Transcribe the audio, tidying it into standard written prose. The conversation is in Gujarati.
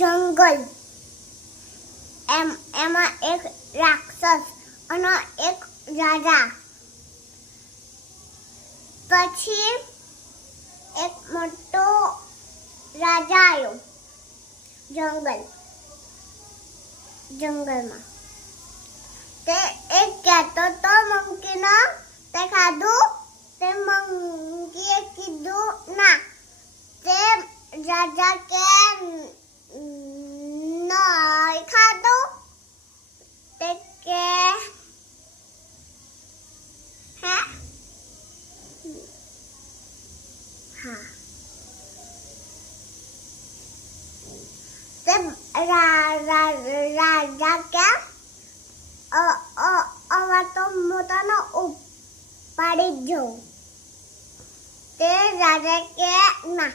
જંગલ એમાં એક રાક્ષસ અને એક રાજા. પછી એક મોટો રાજા આવ્યો જંગલમાં. તે એક કહેતો તો મંકીને તે ખાધું. તે મંકીએ કીધું ના. તે રાજા કે નહીં ખાધું. તે કે હે હા. તે રાજા કે હવે તો મોટાનો ઉપાડી જ જાઉં. તે રાજા કે ના